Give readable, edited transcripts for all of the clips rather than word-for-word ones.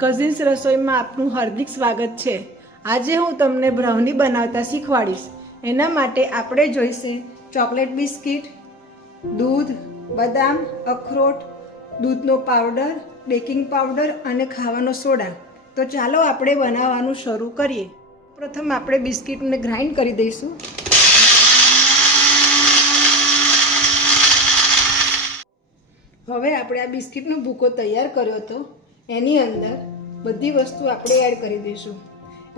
Cousins રસોઈમાં આપનું હાર્દિક સ્વાગત છે। આજે હું તમને બ્રાઉની બનાવતા શીખવાડીશ। એના માટે આપણે જોઈશે ચોકલેટ બિસ્કિટ, દૂધ, બદામ, અખરોટ, દૂધનો પાવડર, બેકિંગ પાવડર અને ખાવાનો સોડા। તો ચાલો આપણે બનાવવાનું શરૂ કરીએ। પ્રથમ આપણે બિસ્કિટને ગ્રાઇન્ડ કરી દઈશું। હવે આપણે આ બિસ્કિટનો ભૂકો તૈયાર કર્યો હતો, એની અંદર બધી વસ્તુ આપણે એડ કરી દઈશું।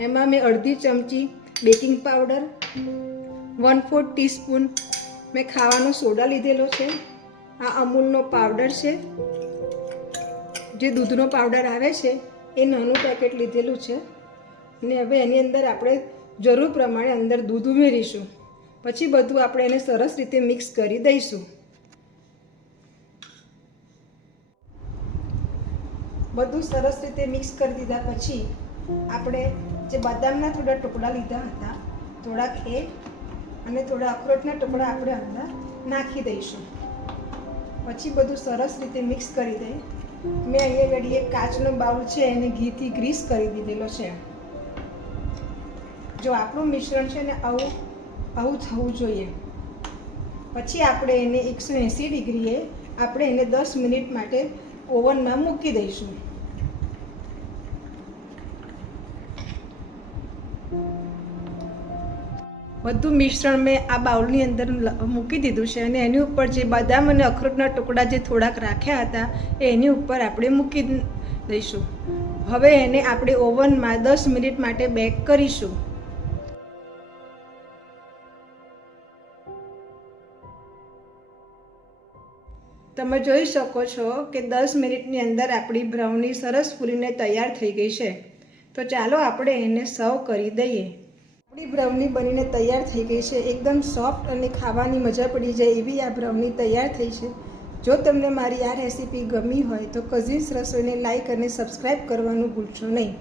એમાં મેં અડધી ચમચી બેકિંગ પાવડર, 1/4 ટીસ્પૂન મેં ખાવાનો સોડા લીધેલો છે। આ અમૂલનો પાવડર છે, જે દૂધનો પાવડર આવે છે એ નાનું પેકેટ લીધેલું છે। અને હવે એની અંદર આપણે જરૂર પ્રમાણે અંદર દૂધ ઉમેરીશું। પછી બધું આપણે એને સરસ રીતે મિક્સ કરી દઈશું। બધું સરસ રીતે મિક્સ કરી દીધા પછી આપણે જે બદામના થોડા ટુકડા લીધા હતા, થોડાક એ અને થોડા અખરોટના ટુકડા આપણે અંદર નાખી દઈશું। પછી બધું સરસ રીતે મિક્સ કરી દઈએ। મેં અહીંયા ઘડી એક કાચનો બાઉલ છે, એને ઘીથી ગ્રીસ કરી દીધેલો છે। જો આપણું મિશ્રણ છે ને આવું થવું જોઈએ। પછી આપણે એને 180 ડિગ્રીએ આપણે એને 10 મિનિટ માટે ઓવનમાં મૂકી દઈશું। બધું મિશ્રણ મેં આ બાઉલની અંદર મૂકી દીધું છે અને એની ઉપર જે બદામ અને અખરોટના ટુકડા જે થોડાક રાખ્યા હતા એની ઉપર આપણે મૂકી દઈશું। હવે એને આપણે ઓવનમાં 10 મિનિટ માટે બેક કરીશું। તમે જોઈ શકો છો કે 10 મિનિટની અંદર આપણી બ્રાઉની સરસ ફૂલીને તૈયાર થઈ ગઈ છે। તો ચાલો આપણે એને સર્વ કરી દઈએ। આપણી બ્રાઉની બનીને તૈયાર થઈ ગઈ છે। એકદમ સોફ્ટ અને ખાવાની મજા પડી જાય એવી આ બ્રાઉની તૈયાર થઈ છે। જો તમને મારી આ રેસીપી ગમી હોય તો કઝિન્સ રસોઈને લાઈક અને સબસ્ક્રાઈબ કરવાનું ભૂલશો નહીં।